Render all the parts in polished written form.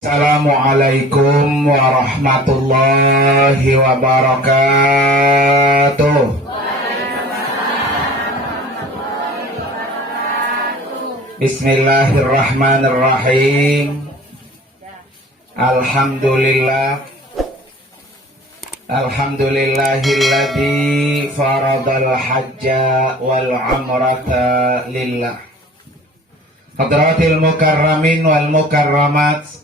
Assalamualaikum warahmatullahi wabarakatuh. Bismillahirrahmanirrahim. Alhamdulillahilladzi faradal hajja wal umrata lillah. Hadratil mukarramin wal mukarramat,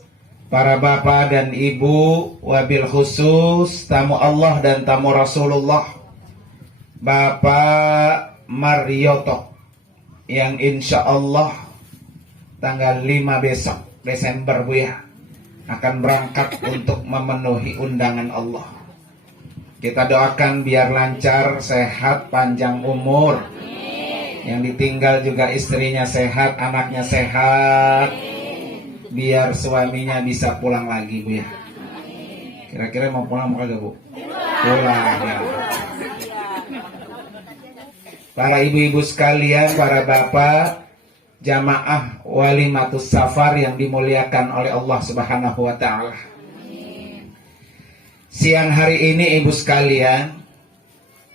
para bapak dan ibu, wabil khusus tamu Allah dan tamu Rasulullah, Bapak Marioto, yang insya Allah tanggal 5 besok Desember akan berangkat untuk memenuhi undangan Allah. Kita doakan biar lancar, sehat, panjang umur. Yang ditinggal juga istrinya sehat, anaknya sehat, biar suaminya bisa pulang lagi, Bu ya. Kira-kira mau pulang mau kagak, Bu? Pulang ya. Para ibu-ibu sekalian, para bapak, jamaah walimatus safar yang dimuliakan oleh Allah Subhanahu wa taala. Siang hari ini ibu sekalian,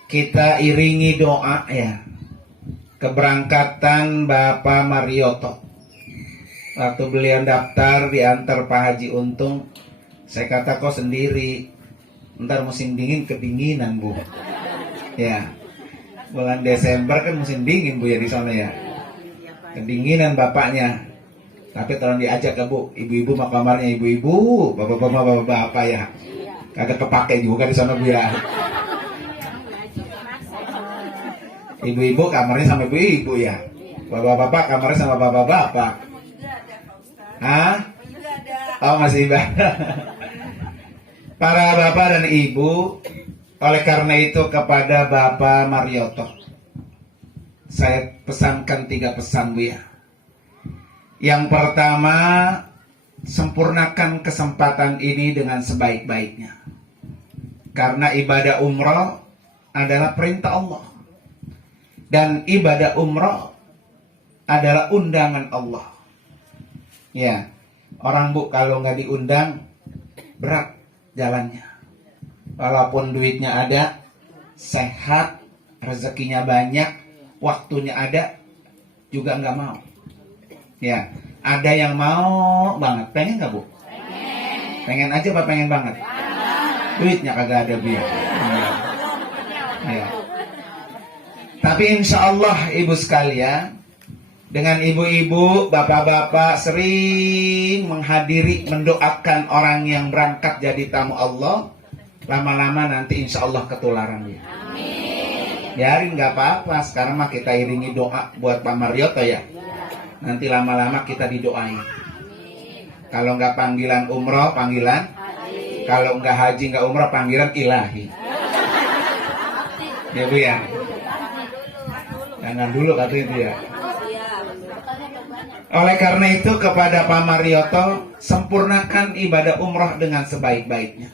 kita iringi doa ya keberangkatan Bapak Marioto. Waktu beliau daftar diantar Pak Haji Untung, saya kata kok sendiri, ntar musim dingin kedinginan, Bu. Ya, bulan Desember kan musim dingin, Bu ya, di sana ya, kedinginan bapaknya. Tapi tolong diajak ke Bu, ibu-ibu mah kamarnya ibu-ibu, bapak-bapak ya, kagak kepake juga di sana, Bu ya. Ibu-ibu kamarnya sama ibu-ibu ya, bapak-bapak kamarnya sama bapak-bapak. Hah? Oh, masih para bapak dan ibu, oleh karena itu kepada Bapak Marioto saya pesankan 3 pesan, Bu ya. Yang pertama, sempurnakan kesempatan ini dengan sebaik-baiknya, karena ibadah umrah adalah perintah Allah, dan ibadah umrah adalah undangan Allah. Ya, orang Bu kalau nggak diundang berat jalannya. Walaupun duitnya ada, sehat, rezekinya banyak, waktunya ada, juga nggak mau. Ya, ada yang mau banget, pengen nggak Bu? Pengen aja apa pengen banget? Duitnya kagak ada, Bu ya. Ya. Tapi insya Allah ibu sekalian, dengan ibu-ibu, bapak-bapak sering menghadiri, mendoakan orang yang berangkat jadi tamu Allah, lama-lama nanti insya Allah ketularan ya. Biarin nggak apa-apa, sekarang mah kita iringi doa buat Pak Marioto ya. Nanti lama-lama kita didoain. Kalau nggak panggilan umroh, panggilan. Kalau nggak haji, nggak umroh, panggilan ilahi. Ya Bu ya. Jangan dulu katanya itu ya. Oleh karena itu kepada Pak Marioto, sempurnakan ibadah umrah dengan sebaik-baiknya.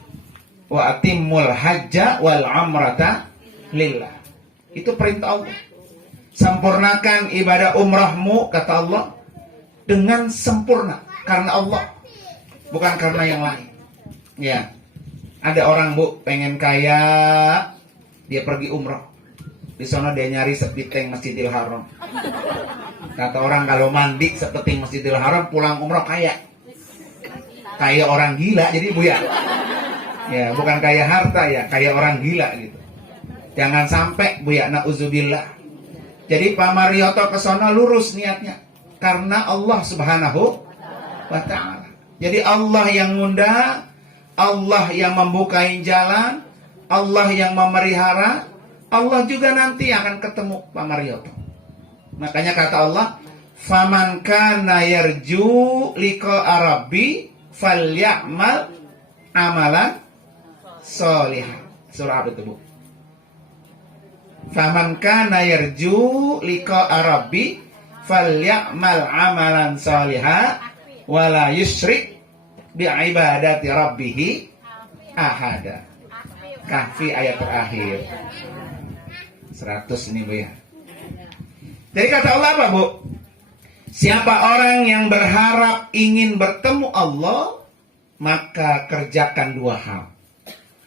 Wa atimmul hajja wal umrata lillah. Itu perintah Allah. Sempurnakan ibadah umrahmu, kata Allah, dengan sempurna karena Allah, bukan karena yang lain. Ya. Ada orang, Bu, pengen kaya, dia pergi umrah. Di sana dia nyari sepiting Masjidil Haram. Kata orang kalau mandi sepeting Masjidil Haram, pulang umrah kaya. Kaya orang gila jadi, Bu ya. Ya, bukan kaya harta ya, kaya orang gila gitu. Jangan sampai, Bu ya, na'udzubillah. Jadi Pak Marioto ke sana lurus niatnya karena Allah Subhanahu wa taala. Jadi Allah yang ngundang, Allah yang membukain jalan, Allah yang memelihara, Allah juga nanti akan ketemu Pak Marioto. Makanya kata Allah, "Faman kana yarju liqa'a rabbi falyamal amalan sholihan." Surah apa itu, Bu? "Faman kana yarju liqa'a rabbi falyamal amalan sholihan wala yusyrik bi'ibadati rabbih ahada." Kahfi ayat terakhir 100 ini, Bu ya. Jadi kata Allah apa, Bu? Siapa orang yang berharap ingin bertemu Allah, maka kerjakan dua hal.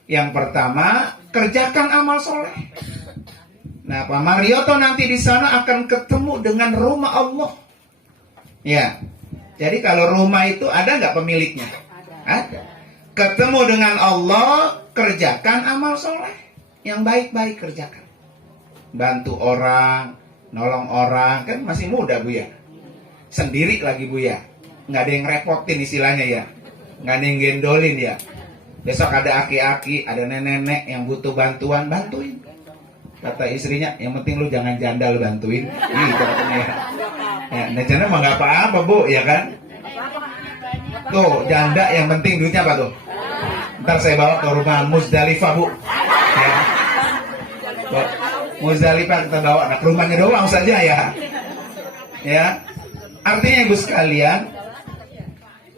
Yang pertama, kerjakan amal soleh. Nah, Pak Marioto nanti di sana akan ketemu dengan rumah Allah. Ya, jadi kalau rumah itu ada nggak pemiliknya? Ada. Ketemu dengan Allah, kerjakan amal soleh. Yang baik-baik kerjakan. Bantu orang, nolong orang, kan masih muda Bu ya. Sendiri lagi Bu ya. Nggak ada yang repotin istilahnya ya. Nggak ada yang gendolin ya. Besok ada aki-aki, ada nenek-nenek yang butuh bantuan, bantuin. Kata istrinya, yang penting lu jangan janda, lu bantuin. Gitu katanya ya. Ya, nah janda mah nggak apa-apa Bu, ya kan? Tuh, janda yang penting duitnya apa tuh? Ntar saya bawa ke rumah Muzdalifah Bu. Ya. Muzdalifah kita bawa, nah ke rumahnya doang saja ya. Ya, artinya Ibu sekalian,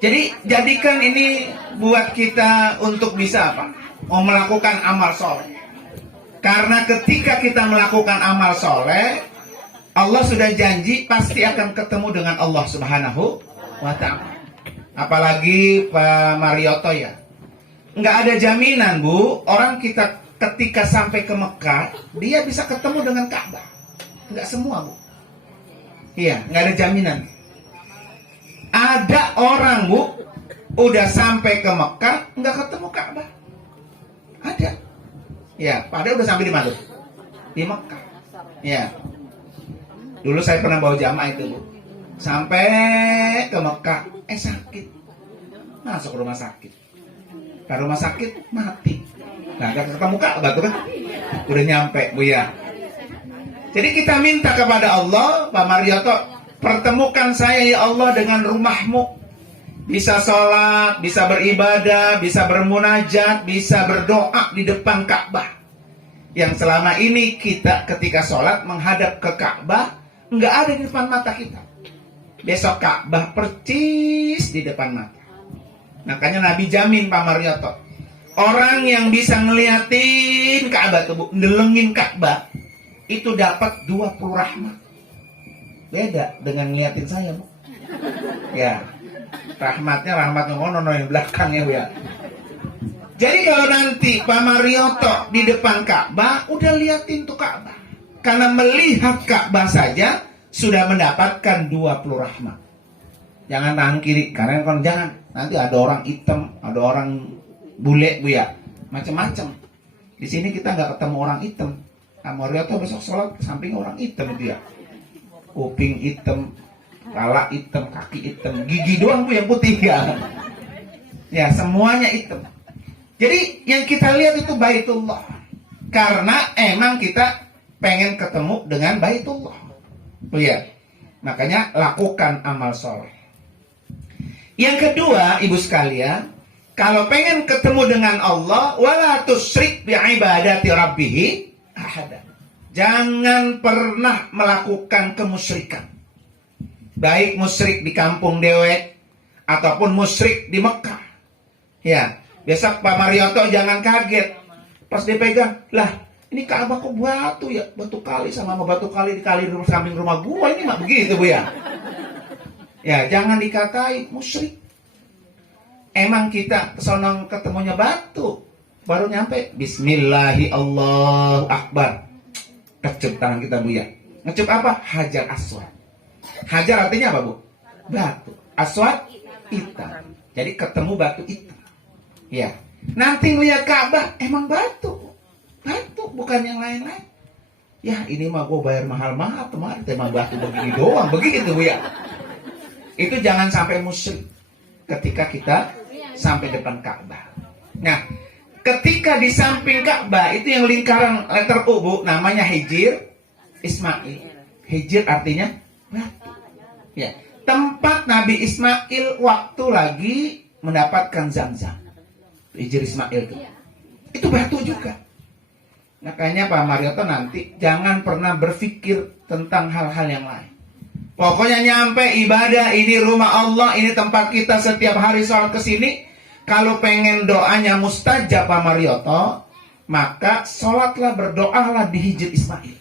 jadi jadikan ini buat kita untuk bisa apa? Mau melakukan amal soleh. Karena ketika kita melakukan amal soleh, Allah sudah janji pasti akan ketemu dengan Allah Subhanahu wa Ta'ala. Apalagi Pak Marioto ya, nggak ada jaminan Bu, orang kita ketika sampai ke Mekah dia bisa ketemu dengan Ka'bah. Nggak semua Bu. Iya, nggak ada jaminan. Ada orang Bu, udah sampai ke Mekah nggak ketemu Ka'bah. Ada. Ya, padahal udah sampai di mana? Di Mekah. Ya. Dulu saya pernah bawa jamaah itu Bu. Sampai ke Mekah, sakit. Masuk rumah sakit. Ke rumah sakit mati. Nah, gak ketemu Ka'bah tuh kan. Udah nyampe Bu ya. Jadi kita minta kepada Allah, Pak Marioto, pertemukan saya ya Allah dengan rumahmu. Bisa sholat, bisa beribadah, bisa bermunajat, bisa berdoa di depan Ka'bah. Yang selama ini kita ketika sholat menghadap ke Ka'bah, nggak ada di depan mata kita. Besok Ka'bah percis di depan mata. Makanya Nabi jamin Pak Marioto, orang yang bisa ngeliatin Ka'bah tuh, ndelengin Ka'bah, itu dapat 20 rahmat. Beda dengan ngeliatin saya Bu. Ya. Rahmatnya rahmat ngono yang belakang ya Bu ya. Jadi kalau nanti Pak Marioto di depan Ka'bah udah liatin tuh Ka'bah. Karena melihat Ka'bah saja sudah mendapatkan 20 rahmat. Jangan tangan kiri, karena kan jangan. Nanti ada orang hitam, ada orang bule Bu ya. Macam-macam. Di sini kita nggak ketemu orang hitam. Pak Marioto besok sholat samping orang hitam itu ya. Kuping hitam, kepala hitam, kaki hitam, gigi doang Bu yang putih ya. Ya, semuanya hitam. Jadi yang kita lihat itu Baitullah. Karena emang kita pengen ketemu dengan Baitullah. Oh ya. Makanya lakukan amal soleh. Yang kedua, Ibu sekalian, kalau pengen ketemu dengan Allah, wala tusyrik bi ibadati rabbih ahada. Jangan pernah melakukan kemusyrikan. Baik musyrik di kampung dewek ataupun musyrik di Mekah. Ya, besok Pak Marioto jangan kaget pas dipegang, lah ini Ka'bah kok batu ya, batu kali sama batu kali dikali di samping rumah gua, ini mah begitu Bu ya. Ya, jangan dikatai musyrik. Emang kita kesana ketemunya batu, baru nyampe Bismillahi Allahu Akbar, kecup tangan kita Bu ya. Ngecup apa? Hajar aswad. Hajar artinya apa Bu? Batu. Aswad hitam. Jadi ketemu batu hitam. Ya. Nanti lihat Ka'bah emang batu. Batu bukan yang lain-lain. Ya ini mah gue bayar mahal-mahal kemarin tema batu begini doang. Begitu Bu ya. Itu jangan sampai musyrik ketika kita sampai depan Ka'bah. Nah, ketika di samping Ka'bah itu yang lingkaran letter U Bu, namanya Hijir Ismail. Hijir artinya batu. Ya, tempat Nabi Ismail waktu lagi mendapatkan Zam-Zam. Hijir Ismail itu batu juga. Makanya Pak Marioto nanti jangan pernah berpikir tentang hal-hal yang lain. Pokoknya nyampe ibadah, ini rumah Allah, ini tempat kita setiap hari sholat ke sini. Kalau pengen doanya mustajab Pak Marioto, maka sholatlah, berdoalah di Hijir Ismail.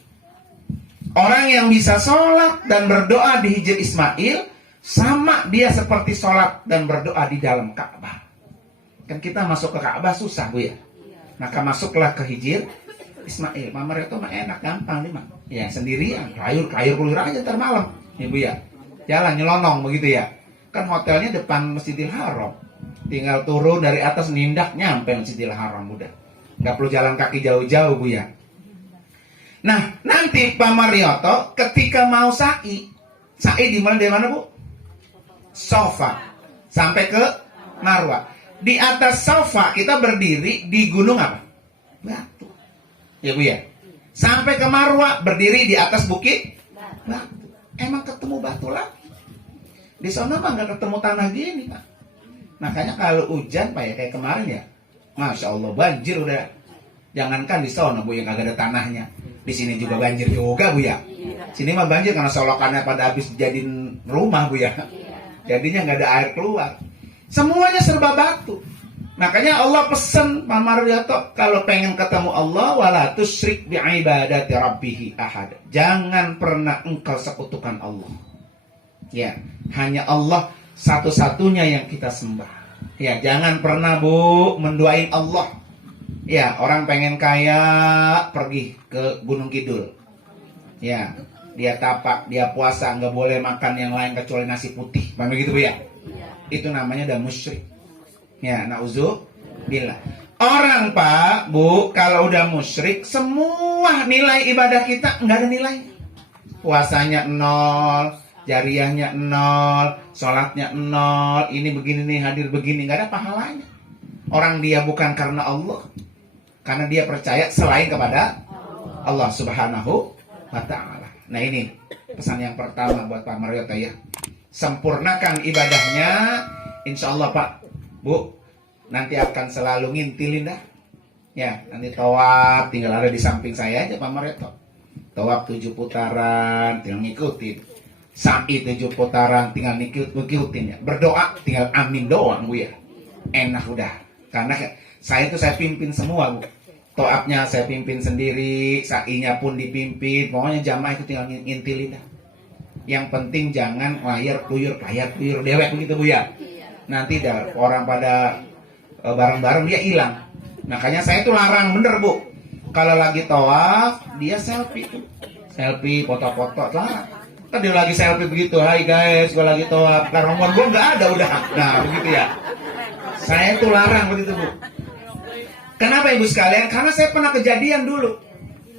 Orang yang bisa sholat dan berdoa di Hijir Ismail, sama dia seperti sholat dan berdoa di dalam Ka'bah. Kan kita masuk ke Ka'bah susah Bu ya. Maka masuklah ke Hijir Ismail. Pak Marioto mah enak, gampang nih mah. Ya sendirian, kayur kulir aja ntar malam, ya Bu ya. Jalan nyelonong begitu ya. Kan hotelnya depan Masjidil Haram. Tinggal turun dari atas nindak nyampe Masjidil Haram udah. Nggak perlu jalan kaki jauh-jauh Bu ya. Nah nanti Pak Marioto ketika mau sa'i dimulai dari mana Bu? Sofa sampai ke Marwah. Di atas sofa kita berdiri di gunung apa? Batu. Ya Bu ya. Sampai ke Marwah berdiri di atas bukit batu. Emang ketemu batu lagi. Di sana mah nggak ketemu tanah gini Pak. Makanya kalau hujan Pak ya kayak kemarin ya, Masya Allah banjir udah. Jangankan di sana Bu yang kagak ada tanahnya. Di sini juga banjir juga Bu ya. Sini mah banjir karena solokannya pada habis jadiin rumah Bu ya. Jadinya nggak ada air keluar. Semuanya serba batu. Makanya Allah pesen Pak Marioto kalau pengen ketemu Allah wala tusyrik bi ibadati rabbih ahad. Jangan pernah engkau sekutukan Allah. Ya, hanya Allah satu-satunya yang kita sembah. Ya, jangan pernah Bu menduain Allah. Ya, orang pengen kaya pergi ke Gunung Kidul. Ya, dia tapak, dia puasa nggak boleh makan yang lain kecuali nasi putih. Paham begitu Bu ya? Itu namanya udah musyrik. Ya, na'udzubillah. Orang Pak, Bu, kalau udah musyrik, semua nilai ibadah kita nggak ada nilainya. Puasanya 0, jariyahnya 0, sholatnya 0, ini begini nih, hadir begini, nggak ada pahalanya. Orang dia bukan karena Allah, karena dia percaya selain kepada Allah Subhanahu wa Ta'ala. Nah ini pesan yang pertama buat Pak Marioto ya. Sempurnakan ibadahnya, insya Allah Pak, Bu, nanti akan selalu ngintilin dah. Ya, nanti tawaf tinggal ada di samping saya aja Pak Marioto. Tawaf 7 putaran, tinggal ngikutin. Sa'i 7 putaran, tinggal ngikutin ya. Berdoa, tinggal amin doang Bu ya. Enak udah. Karena saya pimpin semua Bu. Tawafnya saya pimpin sendiri, sa'inya pun dipimpin. Pokoknya jamaah itu tinggal ngintilin dah. Yang penting jangan layar kuyur dewek begitu Bu ya. Nanti dah orang pada bareng-bareng dia hilang. Makanya saya tuh larang bener Bu. Kalau lagi tawaf dia selfie tuh. Selfie, foto-foto lah. Kan dia lagi selfie begitu. Hai guys, gua lagi tawaf. Karena nomor gua nggak ada udah. Nah begitu ya. Saya tuh larang begitu Bu. Kenapa Ibu sekalian? Karena saya pernah kejadian dulu.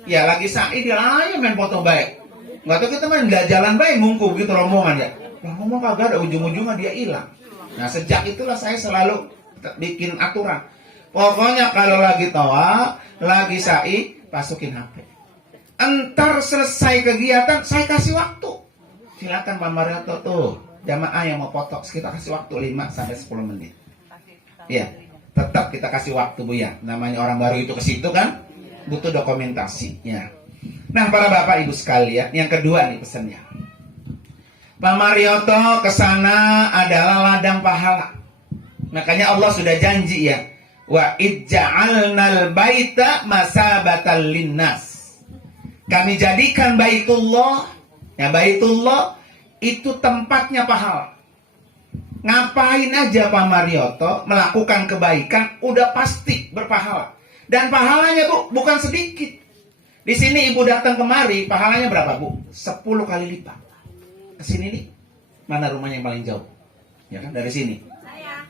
Ya lagi sa'i dia aja main foto baik. Nggak tahu kita main jalan baik ngungku gitu rombongan ya. Lah ngomong kagak ada ujung-ujungnya dia hilang. Nah sejak itulah saya selalu bikin aturan. Pokoknya kalau lagi tawaf, lagi sa'i, masukin HP. Entar selesai kegiatan, saya kasih waktu. Silakan Pak Marioto tuh, jamaah yang mau foto, kita kasih waktu 5-10 menit. Iya, tetap kita kasih waktu Bu ya. Namanya orang baru itu ke situ kan, butuh dokumentasi. Ya. Nah para bapak ibu sekalian, yang kedua nih pesannya. Pak Marioto kesana adalah ladang pahala. Makanya Allah sudah janji ya. Wa ij'alnal baita masabatal linnas. Kami jadikan Baitullah, ya Baitullah itu tempatnya pahala. Ngapain aja Pak Marioto melakukan kebaikan udah pasti berpahala. Dan pahalanya Bu bukan sedikit. Di sini Ibu datang kemari, pahalanya berapa Bu? 10 kali lipat. Kesini nih, mana rumahnya yang paling jauh? Ya kan dari sini.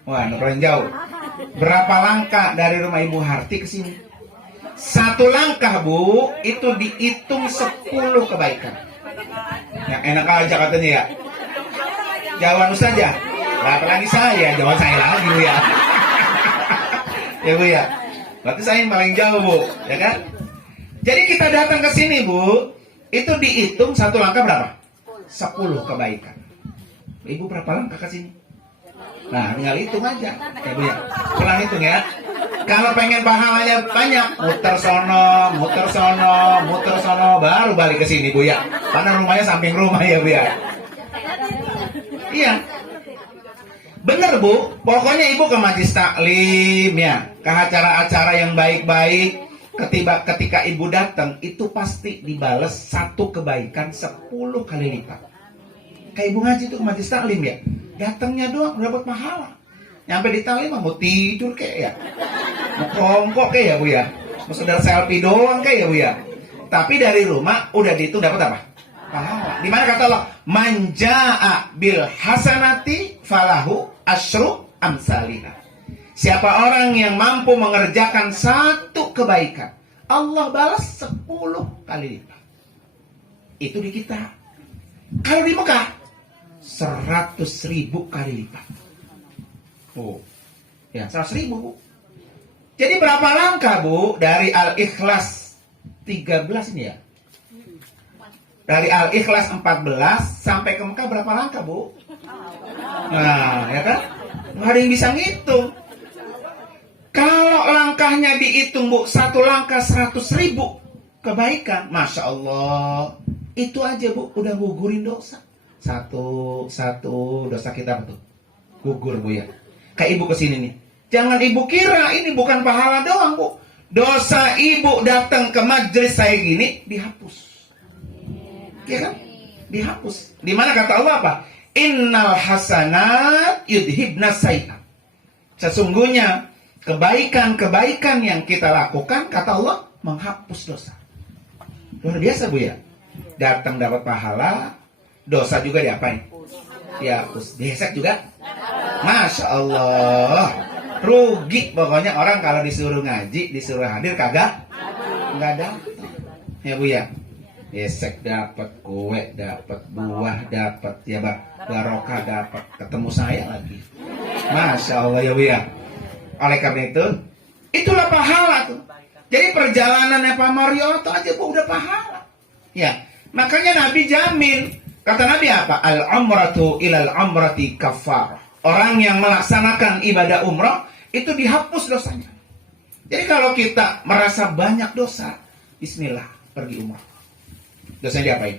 Wah, paling jauh. Berapa langkah dari rumah Ibu Harti ke sini? 1 langkah Bu, itu dihitung 10 kebaikan. Yang enak aja katanya ya. Jawaban saja. Apalagi saya, jawaban saya lagi Bu ya. Ya Bu ya. Berarti saya yang paling jauh Bu, ya kan? Jadi kita datang ke sini Bu, itu dihitung 1 langkah berapa? 10 kebaikan. Ibu berapa langkah ke sini? Nah, tinggal hitung aja, ya Bu ya. Pulang hitung ya. Kalau pengen pahalanya banyak, muter sono, baru balik ke sini Bu ya. Karena rumahnya samping rumah ya Bu ya. Iya. Bener Bu, pokoknya Ibu ke majlis taklim ya, ke acara-acara yang baik-baik. Ketika Ibu datang, itu pasti dibales 1 kebaikan 10 kali lipat. Kayak Ibu ngaji itu ke majlis taklim ya, datangnya doang dapat pahala. Nyampe di tali mah mau tidur kayak ya. Mau kongkok kayak ya Bu ya. Mau sekedar selfie doang kayak ya Bu ya. Tapi dari rumah udah dihitung dapat apa? Pahala. Di mana kata Allah, "Manjaa bil hasanati falahu asyru amsalihah." Siapa orang yang mampu mengerjakan satu kebaikan, Allah balas 10 kali lipat. Itu di kita. Kalau di Mekah 100.000 kali lipat. Oh, ya 100.000 Bu. Jadi berapa langkah Bu dari Al-Ikhlas 13 ini ya? Dari Al-Ikhlas 14 sampai ke Mekah berapa langkah Bu? Nah, ya kan? Nggak ada yang bisa ngitung. Kalau langkahnya dihitung Bu, satu langkah 100.000 kebaikan, Masya Allah. Itu aja Bu, udah gugurin dosa. Satu dosa kita betul. Gugur Bu ya. Kayak ibu kesini nih. Jangan ibu kira ini bukan pahala doang Bu. Dosa ibu datang ke majelis saya gini dihapus. Ya kan? Dihapus. Di mana kata Allah apa? Innal hasanat yudhibna sayyi'at. Sesungguhnya kebaikan-kebaikan yang kita lakukan kata Allah menghapus dosa. Luar biasa Bu ya. Datang dapat pahala, dosa juga diapain? Dihapus. Dihesek juga? Masya Allah. Rugi pokoknya orang kalau disuruh ngaji, disuruh hadir kagak datang. Ya Bu ya. Besek dapat, kue dapat, buah dapat, ya barokah dapat, ketemu saya lagi. Masya Allah ya Bu ya. Oleh karena itu, itulah pahala tuh. Jadi perjalanannya Pak Marioto aja Bu udah pahala. Ya, makanya Nabi jamin. Kata Nabi apa? Al-umratu ilal umrati kafar. Orang yang melaksanakan ibadah umrah itu dihapus dosanya. Jadi kalau kita merasa banyak dosa, bismillah, pergi umrah. Dosanya diapain?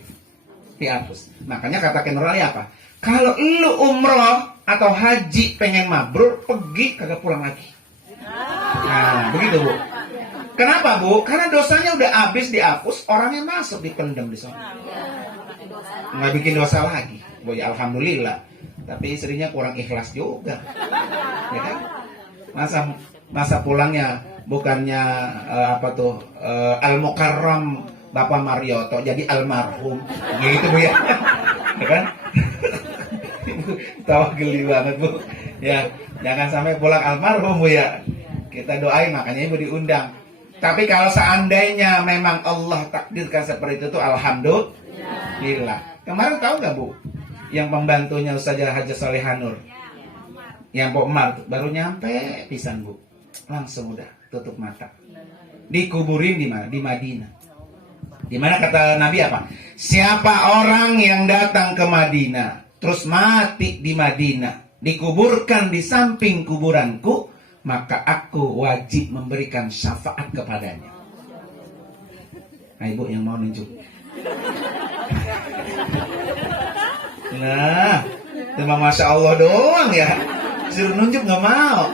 Dihapus. Makanya kata Ken Nurali apa? Kalau lu umrah atau haji pengen mabrur, pergi kagak pulang lagi. Nah, begitu Bu. Kenapa Bu? Karena dosanya udah habis dihapus, orangnya masuk dipendam di sana. Nggak bikin dosa lagi. Boy, alhamdulillah. Tapi istrinya kurang ikhlas juga. Ya kan? Masa pulangnya bukannya Al-Mukarram Bapak Marioto jadi almarhum. Gitu Bu ya. Ya kan? Tawa geli banget Bu. Ya, jangan sampai pulang almarhum Bu ya. Kita doain makanya Ibu diundang. Tapi kalau seandainya memang Allah takdirkan seperti itu alhamdulillah. Kemarin tahu nggak Bu? Yang pembantunya Ustazah Haja Solehanur, yang Pak Umar baru nyampe pisan Bu, langsung udah tutup mata. Dikuburin di mana? Di Madinah. Di mana kata Nabi apa? Siapa orang yang datang ke Madinah, terus mati di Madinah, dikuburkan di samping kuburanku, maka aku wajib memberikan syafaat kepadanya. Nah Ibu yang mau nunjuk. Nah, cuma Masya Allah doang ya. Suruh nunjuk gak mau.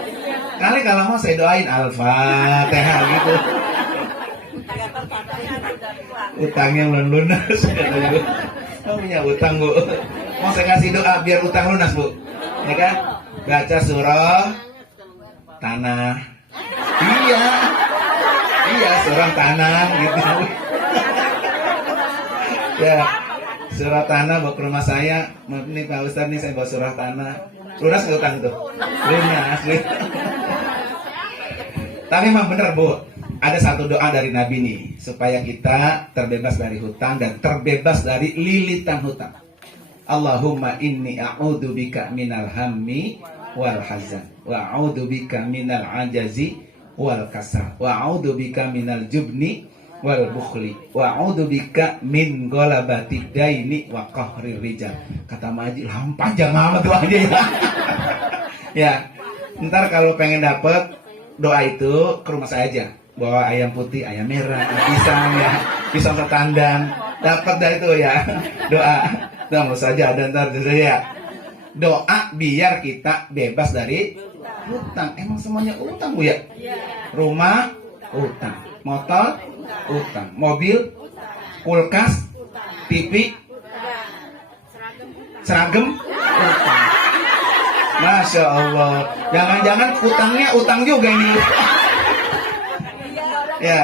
Kali kalau mau saya doain Al-Fatihah gitu. Utangnya belum lunas. Kamu punya utang Bu. Mau saya kasih doa biar utang lunas Bu. Ya kan? Baca surah tanah. Iya surah tanah gitu. Ya, surah tanah bawa ke rumah saya. Nih Pak Ustaz nih saya bawa surah tanah. Lunas nggak utang itu? Lunas. Tapi memang benar Bu, ada satu doa dari Nabi nih supaya kita terbebas dari hutang dan terbebas dari lilitan hutang. Allahumma inni a'udzubika minal hammi wal hazan wa a'udzubika minal ajazi wal kasal wa a'udzubika minal jubni wal bukhli wa a'udzubika min ghalabati daini wa qahrir rijal. Kata Maji, panjang amat doanya ya. Ya, ntar kalau pengen dapet doa itu ke rumah saya aja. Bawa ayam putih, ayam merah, pisang ya, pisang ketandan. Dapat dah itu ya. Doa. Nah, saja ada ntar ya. Doa biar kita bebas dari utang. Emang semuanya utang Bu ya? Rumah utang, motor utang, mobil, kulkas, TV, seragam utang. Masya Allah. Jangan-jangan utangnya utang juga ini. Ya.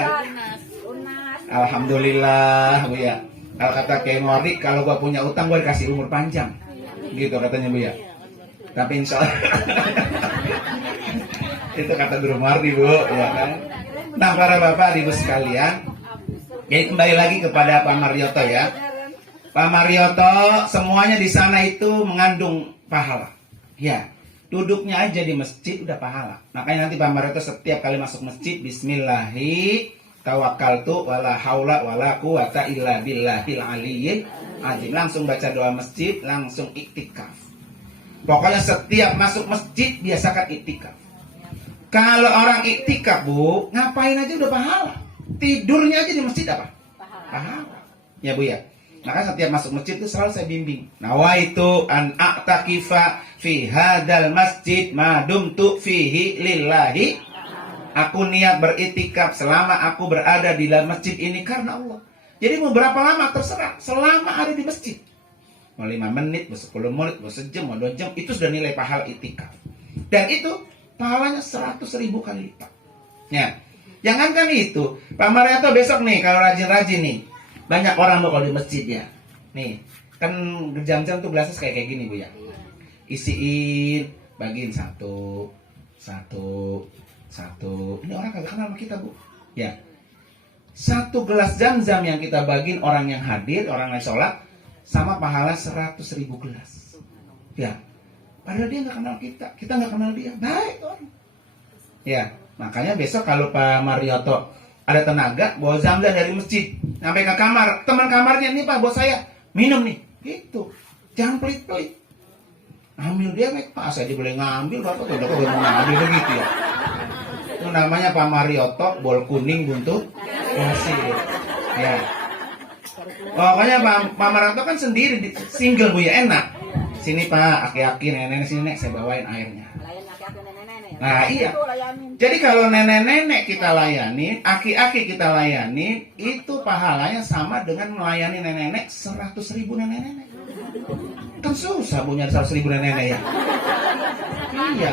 Alhamdulillah Bu ya. Kalau kata Kiai Muardi, kalau gua punya utang gua dikasih umur panjang. Gitu katanya Bu ya. Tapi insya Allah itu kata Guru Muardi Bu ya kan. Nah para bapak ibu sekalian, jadi kembali lagi kepada Pak Marioto ya. Pak Marioto semuanya di sana itu mengandung pahala. Ya, duduknya aja di masjid udah pahala. Makanya nanti Pak Marioto setiap kali masuk masjid, Bismillahi tawakkaltu wala haula wala quwata illa billahil aliyyil azim. Langsung baca doa masjid, langsung iktikaf. Pokoknya setiap masuk masjid biasakan iktikaf. Kalau orang iktikaf Bu, ngapain aja udah pahala. Tidurnya aja di masjid apa? Pahala. Ya Bu ya. Maka setiap masuk masjid itu selalu saya bimbing. Nawaitu an a'takifa fi hadal masjid ma dumtu fihi lillahi. Aku niat beriktikaf selama aku berada di dalam masjid ini karena Allah. Jadi mau berapa lama terserah, selama ada di masjid. Mau 5 menit, mau 10 menit, mau sejam, mau 2 jam, itu sudah nilai pahala iktikaf. Dan itu pahalanya 100.000 kali lipat. Ya. Jangankan itu, Pak Marioto besok nih kalau rajin-rajin nih, banyak orang Bu kalau di masjid ya. Nih, kan jam-jam tuh gelasnya kayak gini Bu ya. Isiin, bagiin satu. Ini orang kagak kenal sama kita Bu. Ya. 1 gelas jam-jam yang kita bagiin orang yang hadir, orang yang sholat, sama pahala 100.000 gelas. Ya. Padahal dia nggak kenal kita nggak kenal dia. Baik orang. Ya, makanya besok kalau Pak Marioto ada tenaga, bawa zam-zam dari masjid sampai ke kamar, teman kamarnya nih Pak, buat saya minum nih. Gitu. Jangan pelit-pelit. Ambil dia, Pak, saya boleh ngambil, Bapak udah boleh ngambil begitu ya. Itu namanya Pak Marioto, bol kuning buntut pasir. Ya. Pokoknya Pak Marioto kan sendiri, single Bu ya, enak. Sini Pak, aki-aki nenek sini nek, saya bawain airnya. Nah iya. Jadi kalau nenek-nenek kita layanin, aki-aki kita layanin, itu pahalanya sama dengan melayani nenek-nenek 100.000 nenek-nenek. Kan susah Bu nyari 100.000 nenek-nenek ya. Iya.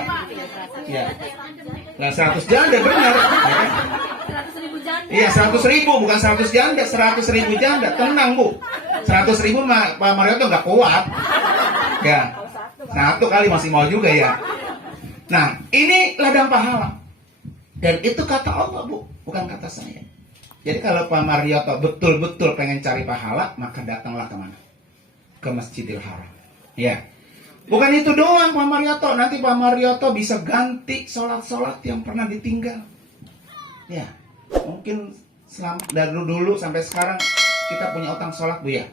Iya. Nah 100 janda benar. Iya 100.000 bukan 100 janda, 100.000 janda. Tenang Bu. 100.000 Pak Marioto nggak kuat. Ya, 1 kali masih mau juga ya. Nah, ini ladang pahala. Dan itu kata Allah Bu, bukan kata saya. Jadi kalau Pak Marioto betul-betul pengen cari pahala, maka datanglah kemana? Ke Masjidil Haram. Ya. Bukan itu doang Pak Marioto. Nanti Pak Marioto bisa ganti sholat-sholat yang pernah ditinggal. Ya, mungkin dari dulu sampai sekarang kita punya utang sholat Bu ya.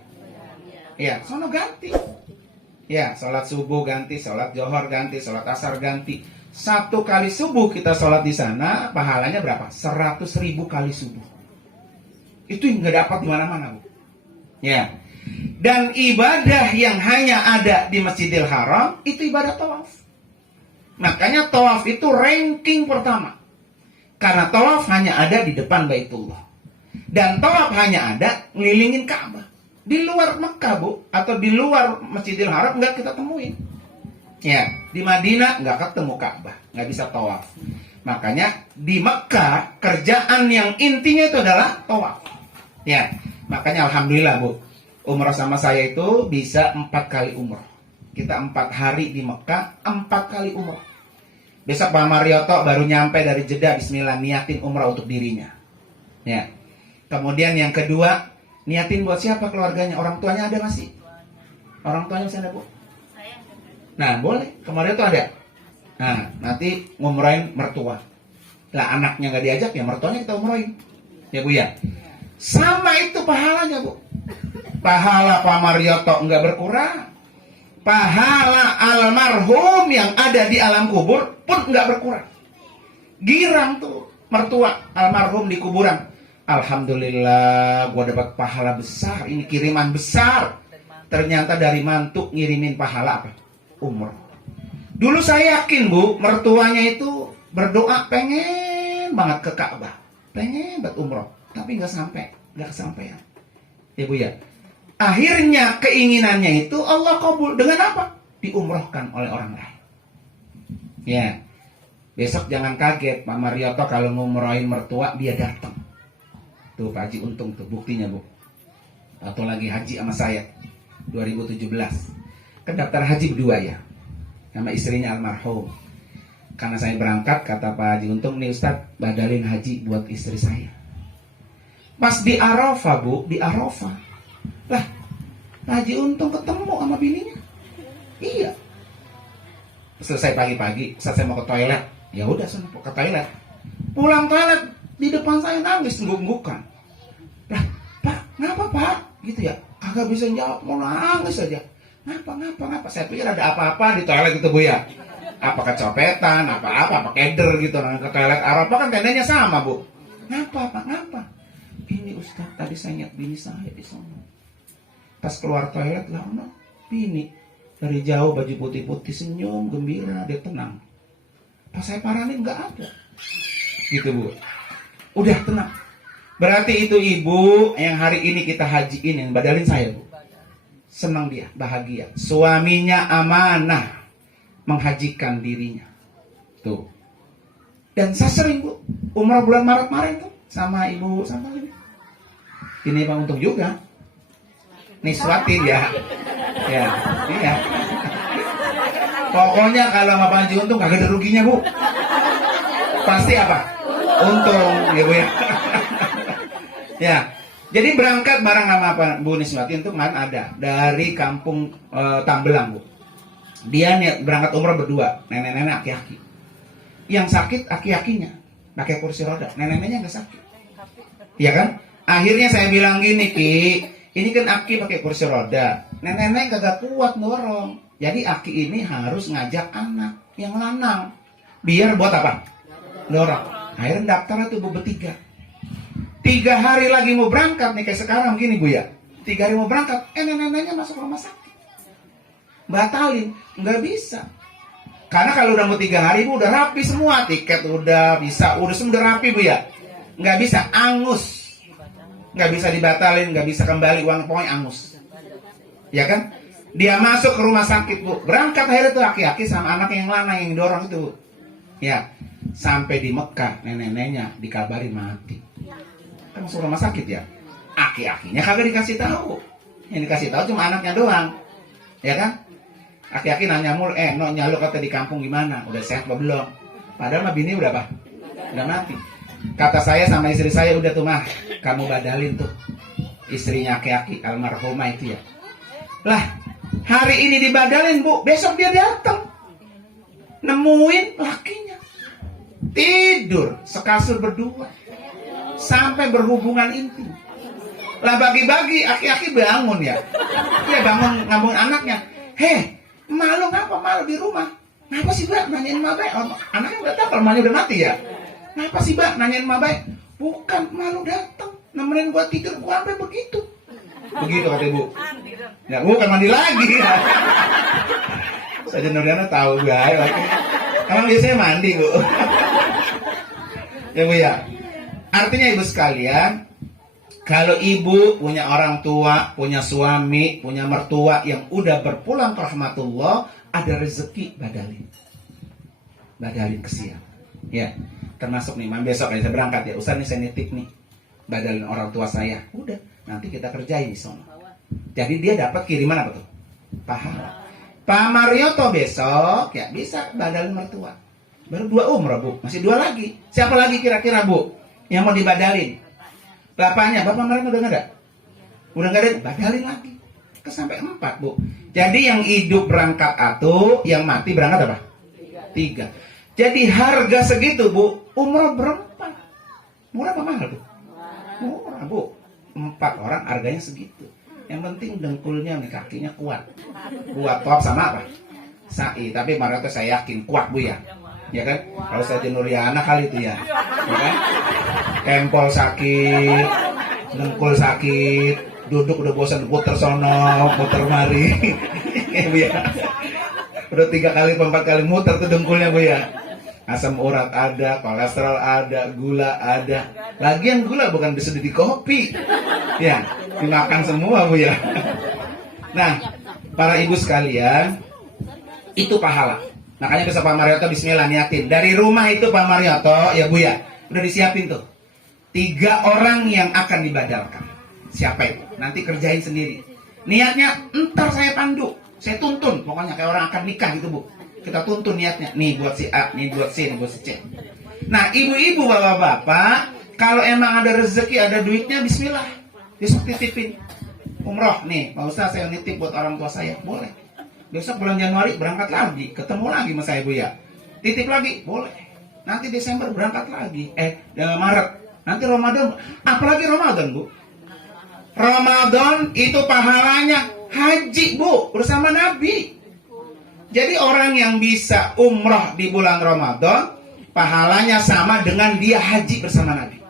Ya, sono ganti. Ya, sholat subuh ganti, sholat johor ganti, sholat asar ganti. 1 kali subuh kita sholat di sana, pahalanya berapa? 100.000 kali subuh. Itu nggak dapat di mana-mana Bu. Ya. Dan ibadah yang hanya ada di Masjidil Haram itu ibadah tawaf. Makanya tawaf itu ranking pertama. Karena tawaf hanya ada di depan Baitullah. Dan tawaf hanya ada ngelilingin Ka'bah. Di luar Mekah Bu, atau di luar Masjidil Haram nggak kita temuin. Ya, di Madinah nggak ketemu Ka'bah, nggak bisa tawaf. Makanya di Mekah kerjaan yang intinya itu adalah tawaf. Ya, makanya alhamdulillah Bu, umrah sama saya itu bisa 4 kali umrah. Kita 4 hari di Mekah, 4 kali umrah. Besok Pak Marioto baru nyampe dari Jeddah, Bismillah niatin umrah untuk dirinya. Ya. Kemudian yang kedua, niatin buat siapa keluarganya? Orang tuanya ada masih? Orang tuanya masih ada Bu? Nah boleh, kemarin tuh ada. Nah nanti ngumrahin mertua. Lah anaknya nggak diajak ya mertuanya kita umrahin. Ya Bu ya. Sama itu pahalanya Bu. Pahala Pak Marioto nggak berkurang. Pahala almarhum yang ada di alam kubur pun nggak berkurang. Girang tuh mertua almarhum di kuburan. Alhamdulillah, gua dapat pahala besar. Ini kiriman besar. Ternyata dari mantu ngirimin pahala apa? Umroh. Dulu saya yakin Bu, mertuanya itu berdoa pengen banget ke Ka'bah, pengen buat umroh, tapi nggak kesampaian. Ya Bu ya. Akhirnya keinginannya itu Allah kabul dengan apa? Diumrohkan oleh orang lain. Ya, besok jangan kaget Pak Marioto kalau ngumrohin mertua dia datang. Tuh Pak Haji Untung tuh buktinya Bu. Atau lagi haji sama saya 2017. Kan daftar haji berdua ya, sama istrinya almarhum. Karena saya berangkat, kata Pak Haji Untung, nih Ustadz badalin haji buat istri saya. Pas di Arafah Bu, di Arafah lah Pak Haji Untung ketemu sama bininya. Iya. Selesai pagi-pagi, saat saya mau ke toilet, ya udah sana ke toilet. Pulang toilet di depan saya nangis ngungguk-ngunggukan. Lah, Pak, ngapa Pak? Gitu ya. Kagak bisa jawab, mau nangis aja. Ngapa? Saya pikir ada apa-apa di toilet gitu Bu ya. Apa kecopetan, apa keder gitu. Nah, ke toilet Arafah kan tendanya sama Bu. Ngapa Pak? Ngapa? Ini Ustaz, tadi saya lihat bini saya di sana. Pas keluar toilet lah, bini dari jauh baju putih-putih senyum gembira, dia tenang. Pas saya paranin nggak ada. Gitu Bu. Udah tenang. Berarti itu ibu yang hari ini kita hajiin yang badalin saya Bu. Senang dia, bahagia. Suaminya amanah menghajikan dirinya. Tuh. Dan saya sering Bu, umrah bulan Maret kemarin tuh sama ibu sama ini. Ini Pak Untung juga. Niswatin ya. Ya, iya. Pokoknya kalau sama Pak Haji Untung kagak ada ruginya Bu. Pasti apa? Untung ya Bu ya. Ya. Jadi berangkat bareng sama Bu Niswatin itu kan ada dari kampung Tambelang Bu. Dia berangkat umrah berdua, nenek-nenek aki-aki. Yang sakit aki-akinya, pakai kursi roda. Nenek-neneknya nggak sakit. Iya kan? Akhirnya saya bilang gini, Ki, ini kan aki pakai kursi roda. Nenek-nenek kagak kuat dorong. Jadi aki ini harus ngajak anak yang lanang. Biar buat apa? Dorong. Akhirnya daftar tuh Bu bertiga. 3 hari lagi mau berangkat nih kayak sekarang gini Bu ya. 3 hari mau berangkat, nenek-neneknya masuk rumah sakit. Batalin, nggak bisa. Karena kalau udah mau 3 hari Bu udah rapi semua, tiket udah bisa, udah semua udah rapi Bu ya. Nggak bisa, angus. Nggak bisa dibatalin, nggak bisa kembali uang, pokoknya angus. Ya kan? Dia masuk ke rumah sakit Bu, berangkat akhirnya tuh aki-aki sama anak yang lanang yang dorong itu Bu. Ya, sampai di Mekah nenek-neneknya dikabarin mati. Kan masuk rumah sakit ya. Aki-akinya kagak dikasih tahu. Yang dikasih tahu cuma anaknya doang. Ya kan? Aki-aki nanya mulu, noknya lu kata di kampung gimana? Udah sehat apa belum? Padahal mah bini udah apa? Udah mati. Kata saya sama istri saya, udah tuh mah, kamu badalin tuh istrinya aki-aki almarhumah itu ya. Lah, hari ini dibadalin Bu, besok dia datang nemuin lakinya tidur sekasur berdua sampai berhubungan intim. Lah bagi-bagi aki-aki bangun ya. Dia bangun ngambung anaknya. Heh, malu ngapa malu di rumah? Ngapa sih Mbak nanyain Mbak baik? Anaknya udah tahu kalau emaknya udah mati ya. Ngapa sih Mbak nanyain Mbak baik? Bukan, malu datang nemenin gua tidur, gua sampai begitu. Begitu kata Ibu. Ya bukan mandi lagi. Saja Nuriana tahu guys lagi. Karena biasanya mandi Bu. Ya Bu ya. Artinya Ibu sekalian, kalau ibu punya orang tua, punya suami, punya mertua yang udah berpulang ke rahmatullah, ada rezeki badalin. Badalin ke siang. Ya, termasuk nih, besok saya berangkat ya. Ustaz nih saya nitip nih. Badalin orang tua saya. Udah, nanti kita kerjain di sana. Jadi dia dapat kiriman apa tuh? Pahala. Pak Marioto besok ya bisa badalin mertua. Baru 2 umrah Bu, masih 2 lagi. Siapa lagi kira-kira Bu yang mau dibadalin? Bapaknya, bapak mereka udah nggak ada? Udah nggak ada, badalin lagi. Sampai 4 Bu. Jadi yang hidup berangkat atau yang mati berangkat apa? 3. Jadi harga segitu Bu, umrah berempat. Murah apa mahal Bu? Murah Bu. 4 orang harganya segitu. Yang penting dengkulnya nih, kakinya kuat. Kuat top sama apa? Sa'i. Tapi Marioto saya yakin kuat Bu ya. Ya kan? Kalau saya Nuriana kali itu ya. Ya kan? Kempol sakit, dengkul sakit, duduk udah bosan puter sono, puter mari. Ya Bu ya. Udah 3 kali 4 kali muter tuh dengkulnya Bu ya. Asam urat ada, kolesterol ada, gula ada. Lagian gula bukan bisa di kopi. Ya, dimakan semua Bu ya. Nah, para ibu sekalian, itu pahala. Makanya besok Pak Marioto bismillah niatin. Dari rumah itu Pak Marioto, ya Bu ya, udah disiapin tuh 3 orang yang akan dibadalkan. Siapa itu? Nanti kerjain sendiri. Niatnya entar saya pandu, saya tuntun. Pokoknya kayak orang akan nikah gitu Bu. Kita tuntun niatnya. Nih buat si A, nih buat C, nih buat si C. Nah ibu-ibu, bapak-bapak, kalau emang ada rezeki, ada duitnya, bismillah. Besok titipin umroh. Nih Pak Ustaz, saya nitip buat orang tua saya. Boleh. Besok bulan Januari berangkat lagi, ketemu lagi sama saya Bu ya. Titip lagi, boleh. Nanti Desember berangkat lagi. Maret. Nanti Ramadan, apalagi Ramadan Bu. Ramadan itu pahalanya haji Bu, bersama Nabi. Jadi orang yang bisa umroh di bulan Ramadan, pahalanya sama dengan dia haji bersama Nabi.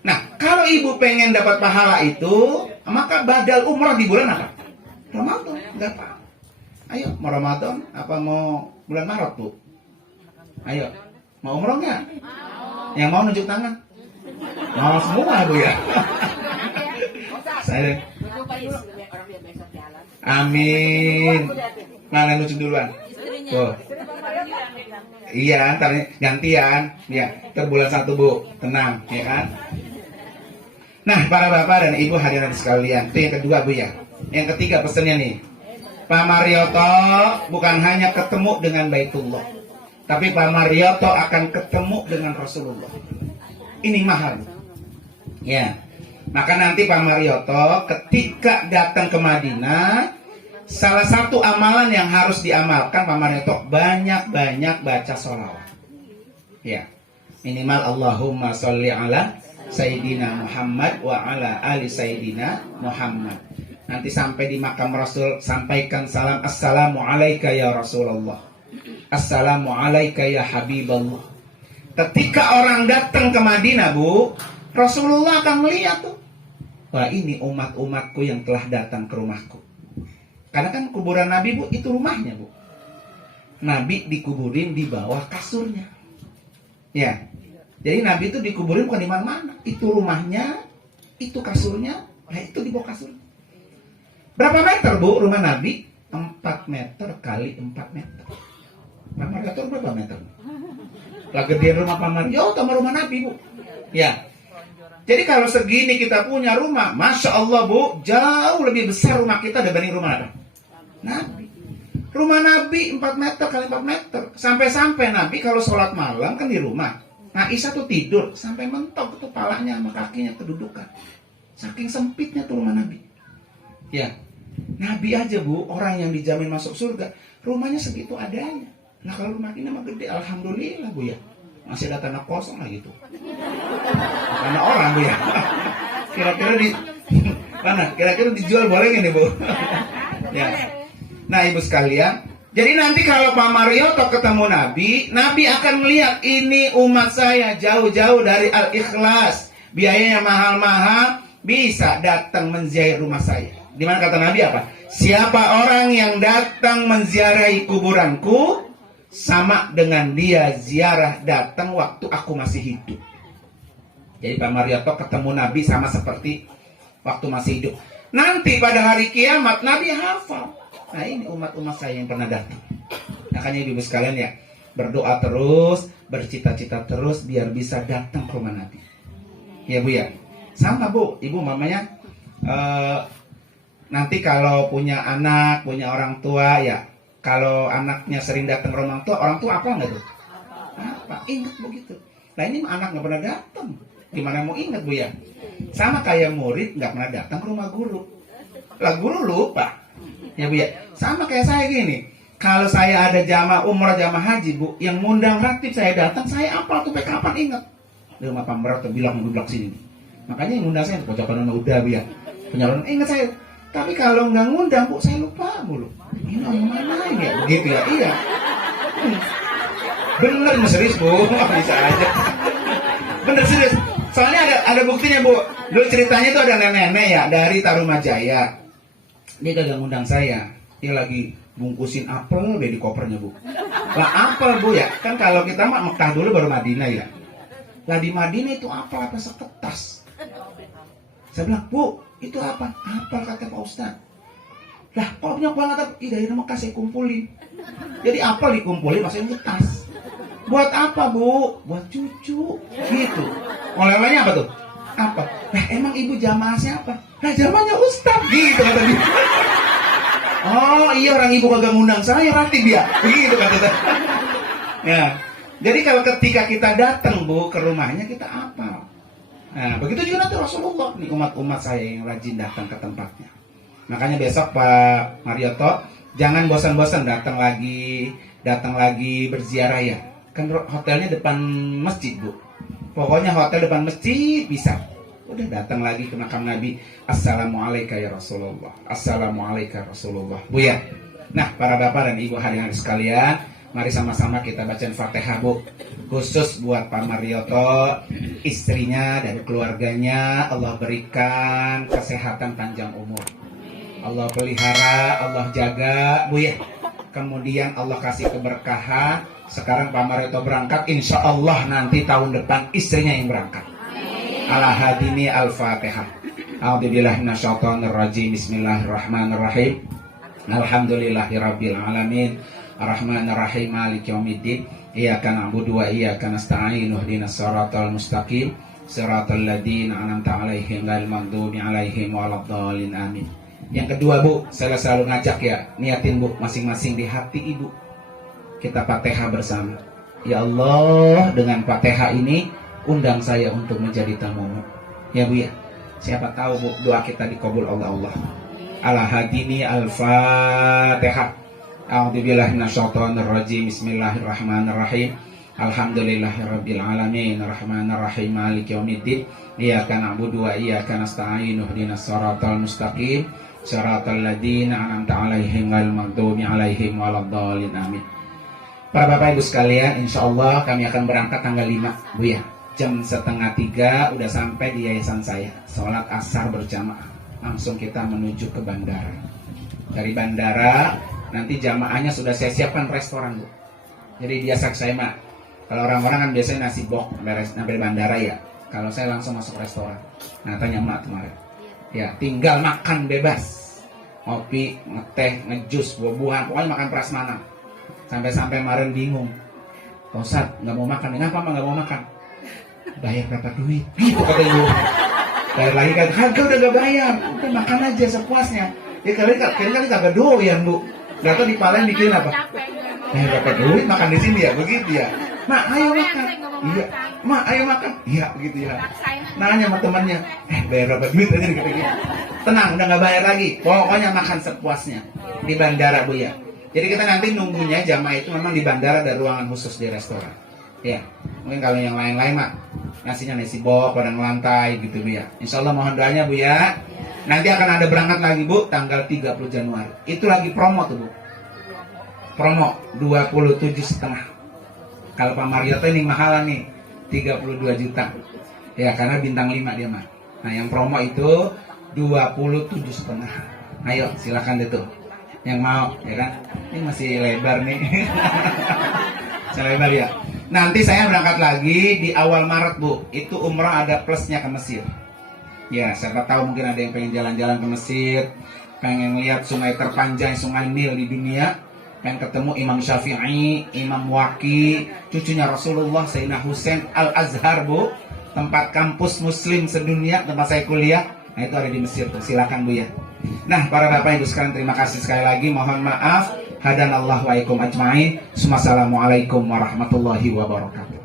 Nah, kalau ibu pengen dapat pahala itu, maka badal umroh di bulan apa? Ramadan, enggak apa. Ayo, mau Ramadan apa mau bulan Maret Bu? Ayo, mau umroh nggak? Yang mau nunjuk tangan? Mau semua Bu ya? Saya. Amin. Mana nunjuk duluan? Tuh. Iya, ntar gantian. Ya, terbulan 1 Bu, tenang, ya kan? Nah, para bapak dan ibu hadirin sekalian, itu yang kedua Bu ya. Yang ketiga pesannya nih, Pak Marioto bukan hanya ketemu dengan Baitullah, tapi Pak Marioto akan ketemu dengan Rasulullah. Ini mahal. Ya. Maka nanti Pak Marioto ketika datang ke Madinah, salah satu amalan yang harus diamalkan Pak Marioto, banyak-banyak baca sholawat. Ya. Minimal Allahumma sholli ala Sayyidina Muhammad wa ala ali Sayyidina Muhammad. Nanti sampai di makam Rasul, sampaikan salam, assalamu alaika ya Rasulullah, assalamu alaika ya Habiballah. Ketika orang datang ke Madinah Bu, Rasulullah akan melihat tuh, wah ini umat-umatku yang telah datang ke rumahku. Karena kan kuburan Nabi Bu, itu rumahnya Bu. Nabi dikuburin di bawah kasurnya. Ya, jadi Nabi itu dikuburin bukan di mana-mana. Itu rumahnya, itu kasurnya, nah itu di bawah kasurnya. Berapa meter Bu rumah Nabi? 4 meter kali 4 meter. Pak Marioto berapa meter? Lah gede rumah Pak Marioto sama rumah Nabi Bu. Ya. Jadi kalau segini kita punya rumah, Masya Allah Bu, jauh lebih besar rumah kita dibanding rumah apa? Nabi. Rumah Nabi 4 meter kali 4 meter. Sampai-sampai Nabi kalau sholat malam kan di rumah. Nah Isa tuh tidur sampai mentok tuh palanya sama kakinya kedudukan. Saking sempitnya tuh rumah Nabi. Ya. Nabi aja Bu, orang yang dijamin masuk surga, rumahnya segitu adanya. Nah kalau rumah ini mah gede, alhamdulillah Bu ya. Masih ada tanah kosong lah gitu. Tanah orang Bu ya. Kira-kira di mana? Kira-kira dijual boleh nggak nih Bu? Ya. Nah ibu sekalian, jadi nanti kalau Pak Marioto ketemu Nabi, Nabi akan melihat ini umat saya jauh-jauh dari Al-Ikhlas, biayanya mahal-mahal, bisa datang menziarahi rumah saya. Di mana kata Nabi apa? Siapa orang yang datang menziarahi kuburanku, sama dengan dia ziarah datang waktu aku masih hidup. Jadi Pak Marioto ketemu Nabi sama seperti waktu masih hidup. Nanti pada hari kiamat Nabi hafal. Nah ini umat-umat saya yang pernah datang. Makanya ibu sekalian ya, berdoa terus, bercita-cita terus biar bisa datang ke rumah Nabi. Ya Bu ya. Sama Bu, ibu mamanya nanti kalau punya anak, punya orang tua ya, kalau anaknya sering datang ke orang tua apa enggak tuh? Apa? Ingat begitu. Nah ini anak nggak pernah datang, gimana mau ingat Bu ya? Sama kayak murid nggak pernah datang ke rumah guru, lah guru lupa, ya Bu ya. Sama kayak saya gini, kalau saya ada jamaah umrah, jamaah haji Bu, yang ngundang ratib saya datang, saya apal tuh kapan ingat. Di rumah Pak Marioto bilang duduk sini, makanya yang ngundang saya pojokan udah Bu ya, penyalon ingat saya. Tapi kalau nggak ngundang Bu, saya lupa mulu. Ini orang mana ya? Begitu ya? Iya. Bener serius Bu, bisa aja. Bener serius. Soalnya ada buktinya Bu. Dulu ceritanya itu ada nenek-nenek ya dari Tarumajaya. Dia kagak ngundang saya. Dia lagi bungkusin apel di kopernya Bu. Lah apel Bu ya? Kan kalau kita mah Mekah dulu baru Madinah ya. Lah di Madinah itu apel apa seketas. Saya bilang, Bu, itu apa? Apa kata Pak Ustaz? Lah, kalau punya uang nggak tahu, dari Mekah saya kumpulin. Jadi apa dikumpulin? Masukin ke tas. Buat apa, Bu? Buat cucu. Gitu. Oleh-olehnya apa tuh? Apa? Lah, emang ibu jamaah siapa? Lah, jamaahnya Ustaz. Gitu kata dia. Oh iya, orang ibu kagak ngundang saya, ratib ya. Begitu kata dia. Ya. Jadi kalau ketika kita datang, Bu, ke rumahnya, kita apa? Nah, begitu juga nanti Rasulullah nih, umat-umat saya yang rajin datang ke tempatnya. Makanya besok Pak Marioto jangan bosan-bosan datang lagi berziarah ya. Kan hotelnya depan masjid, Bu. Pokoknya hotel depan masjid bisa. Udah datang lagi ke makam Nabi. Assalamualaikum ya Rasulullah. Assalamualaikum Rasulullah. Bu ya. Nah, para bapak dan ibu hadirin sekalian, mari sama-sama kita bacain Fatihah, Bu. Khusus buat Pak Marioto, istrinya dan keluarganya, Allah berikan kesehatan panjang umur. Allah pelihara, Allah jaga, Bu ya. Kemudian Allah kasih keberkahan. Sekarang Pak Marioto berangkat, insya Allah nanti tahun depan istrinya yang berangkat. Ala hadini al-Fatihah. A'udzubillahi minasyaitonir rajim. Bismillahirrahmanirrahim. Alhamdulillahirabbil alamin. Arrahmanirrahim. Maliki yaumiddin. Iyyaka na'budu wa iyyaka nasta'in. Ihdinas siratal mustaqim. Siratal ladzina an'amta 'alaihim ghairil maghdubi 'alaihim waladdallin. Amin. Yang kedua, Bu, saya selalu ngajak ya, niatin, Bu, masing-masing di hati Ibu. Kita Fatihah bersama. Ya Allah, dengan Fatihah ini undang saya untuk menjadi tamumu. Ya, Bu ya. Siapa tahu, Bu, doa kita dikabul oleh Allah. Ala hadini al-Fatihah. A'udzubillahi minasyaitonir rajim. Bismillahirrahmanirrahim. Alhamdulillahirabbil alamin. Arrahmanirrahim. Maliki yaumiddin. Iyyaka na'budu wa iyyaka nasta'in. Ihdinas siratal mustaqim. Siratal ladzina an'amta 'alaihim ghairil maghdubi 'alaihim waladdallin. Amin. Para Bapak Ibu sekalian, insya Allah kami akan berangkat tanggal 5, Bu ya. Jam 2:30 udah sampai di yayasan saya. Sholat asar berjamaah. Langsung kita menuju ke bandara. Dari bandara, nanti jamaahnya sudah saya siapkan restoran, Bu. Jadi biasa saya mah, kalau orang-orang kan biasanya nasi bok sampai bandara ya. Kalau saya langsung masuk restoran. Nah, tanya Mak kemarin. Ya, tinggal makan bebas. Ngopi, ngeteh, ngejus, buah-buahan, pokoknya makan prasmanan. Sampai-sampai kemarin bingung. Pak Ustadz, nggak mau makan. Kenapa nggak mau makan? Bayar berapa duit? Gitu kata ibu. Bayar lagi kan, harga udah gak bayar. Udah makan aja sepuasnya. Ya kalian kagak doyan, Bu. Gak tau di Palembang bikin apa? Bayar berapa duit makan di sini ya? Begitu ya. Mak, ayo makan. Iya. Mak, ayo makan. Iya, begitu ya. Nanya sama temannya, bayar berapa duit aja gitu. Tenang, udah gak bayar lagi. Pokoknya makan sepuasnya di bandara, Bu ya. Jadi kita nanti nunggunya jamaah itu memang di bandara ada ruangan khusus di restoran. Ya, mungkin kalau yang lain-lain mak ngasihnya nasi bok, padang lantai gitu, Bu ya. Insya Allah mohon doanya, Bu ya. Nanti akan ada berangkat lagi, Bu, tanggal 30 Januari. Itu lagi promo tuh, Bu. Promo 27,5. Kalau Pak Marioto ini mahalan nih, 32 juta. Ya, karena bintang 5 dia mah. Nah, yang promo itu 27,5. Ayo, silakan deh tuh. Yang mau, ya kan? Ini masih lebar nih. Saya lebar ya. Nanti saya berangkat lagi di awal Maret, Bu. Itu umrah ada plusnya ke Mesir. Ya, siapa tahu mungkin ada yang pengen jalan-jalan ke Mesir, pengen lihat sungai terpanjang, sungai Nil di dunia, pengen ketemu Imam Syafi'i, Imam Waqi, cucunya Rasulullah, Sayyidina Husain Al-Azhar, Bu. Tempat kampus muslim sedunia, tempat saya kuliah. Nah, itu ada di Mesir tuh. Silakan, Bu ya. Nah, para Bapak Ibu sekalian, terima kasih sekali lagi. Mohon maaf. Hadanallahu wa ikum ajma'in. Assalamualaikum warahmatullahi wabarakatuh.